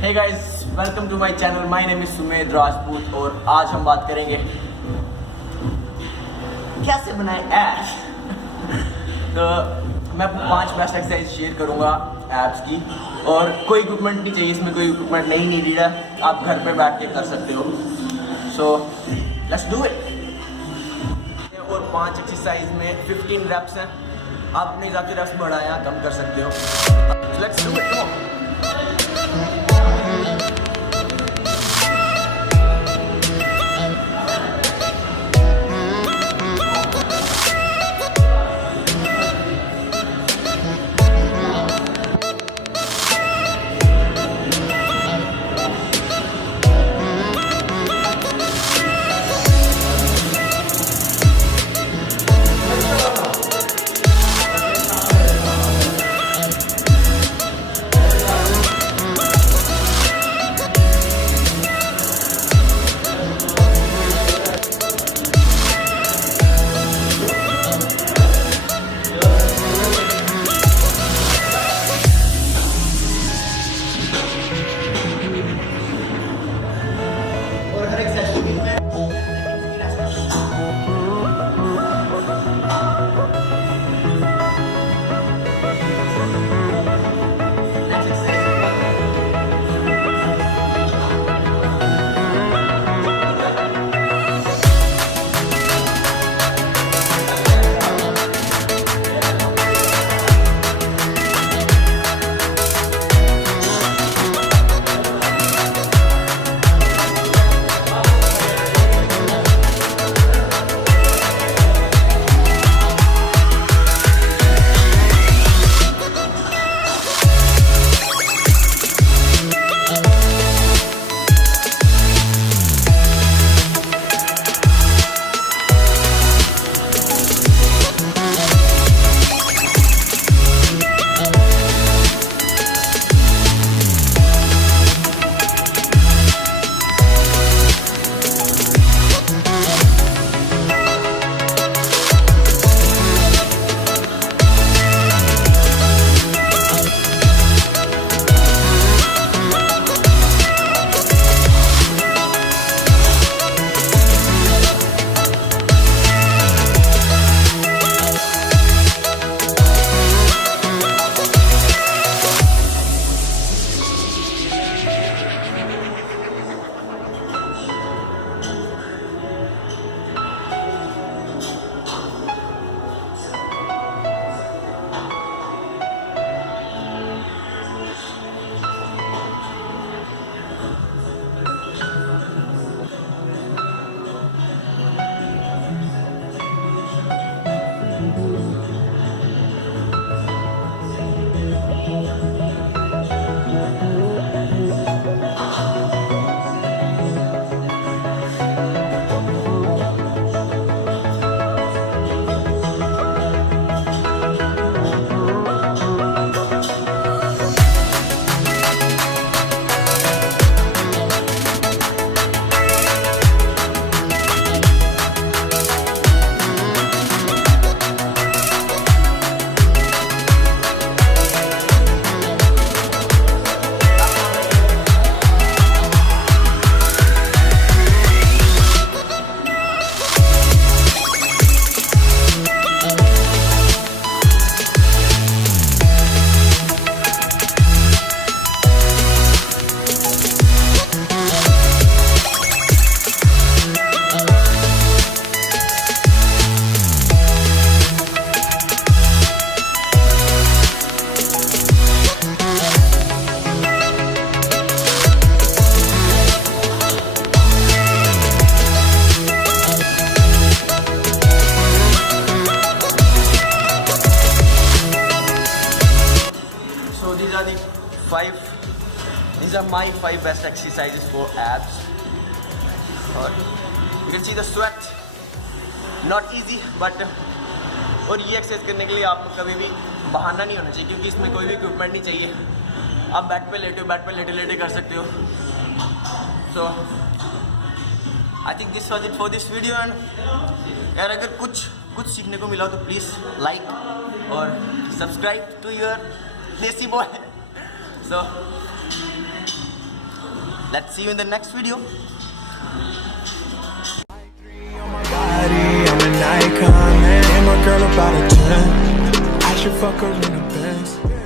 Hey guys, welcome to my channel. My name is Sumedh Rajput और आज हम बात करेंगे कैसे बनाएं एब्स। तो मैं आपको 5 बेस्ट एक्सरसाइज शेयर करूंगा एब्स की, और कोई इक्विपमेंट नहीं चाहिए, इसमें कोई इक्विपमेंट नहीं नीडेड है, आप घर पे बैठ के कर सकते हो। So let's do it. और 5 एक्सरसाइज में 15 रेप्स हैं, आप अपने हिसाब से रेप्स बढ़ाया कम कर सकते हो। Let's do it, come on. These are my 5 best exercises for abs. और you can see the sweat, not easy, but और ये एक्सरसाइज करने के लिए आपको कभी भी बहाना नहीं होना चाहिए, क्योंकि इसमें कोई भी इक्विपमेंट नहीं चाहिए। आप बेड पे लेटे हो, बेड पे लेटे लेटे कर सकते हो। So I think this was it for this video. And यार अगर कुछ सीखने को मिला हो तो प्लीज़ लाइक और subscribe to your desi boy. So Let's see you in the next video. I'm an icon, man. And my girl about a 10. I should fuck her in the Benz.